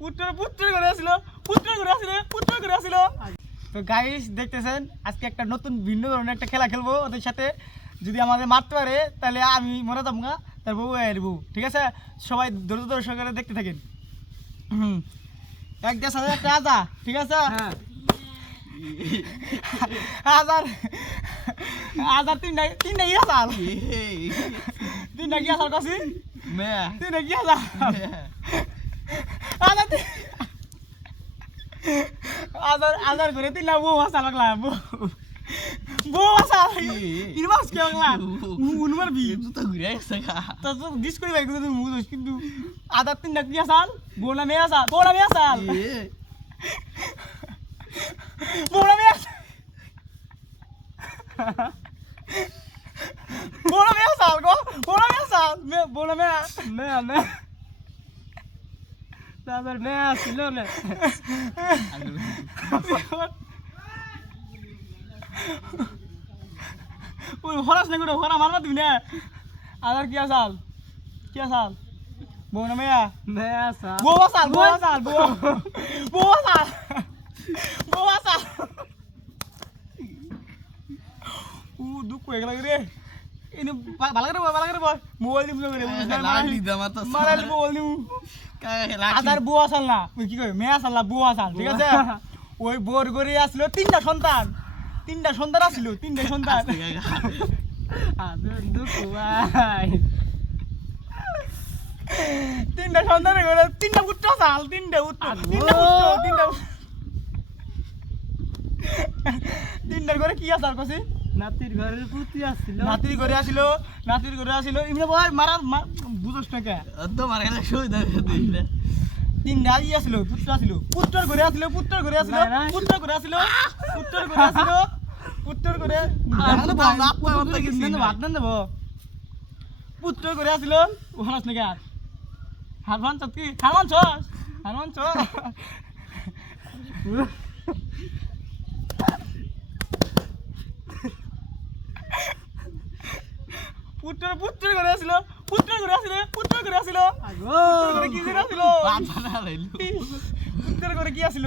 পুত্র করে আসছিল। তো গাইস দেখতেছেন আজকে একটা নতুন ভিন্ন ধরনের একটা খেলা খেলবো ওদের সাথে। যদি আমাদের মারতে পারে তাহলে আমি মরে যাবো না, তার বউ বউ, ঠিক আছে? সবাই ধৈর্য দর্শক করে দেখতে থাকেন। এক দেশ হাজার একটা আজা, ঠিক আছে? হাজার তিনটা কি আসাল, তিনটা কি আসাল কছি, তিনটা কি আসাল, আজার করে তিনটা বউ আসা লাগলা, বউ আসা ইনবাস কে লাগলা উনমার বি তো ঘুরে আসছে তো ডিস করি ভাই কিন্তু মুজ কিন্তু আজার তিনটা কি আসাল, বউ না মেয়ে আসাল, বউ না মেয়ে আসাল, বউ না মেয়ে আসাল, bố nó méo sào có, bố nó méo sào, bố nó méo, mẹ, ta phải méo xin lỗi này, ui horas này cũng được, horas mắm nó từ nè, ăn kia sào, bố nó méo sào, bố sào, দুঃখ হয়ে গেল রে, এনে ভালো করে বল, mobile দিম করে মারালি mobile দিম, আদার বউ আসাল না, ওই কি কই মেয়ে আসাল না, বউ আসাল, ঠিক আছে? ওই বোর করে আসলো তিনটা সন্তান আসলো, তিনটা সন্তান, দুঃখ ভাই, তিনটা সন্তান করে তিনটা পুত্র আসাল, তিনটার করে কি আসাল কছি? নাতির ঘরের পুতি আসছিল, নাতির ঘরে আসিল ইমনে ভাই মারা বুঝছ না কে তো মারা গেল সুবিধা দিলে তিনটা ই আসিল, পুত্র ঘরে আসিল, পুত্র ঘরে ভাত দেন দেব, পুত্র ঘরে আসিল ওখানে না কে হারমান চকি হারমান ছ পুত্র করে আসিল, পুত্র করে কি আসিল, পুত্র করে কি আসিল?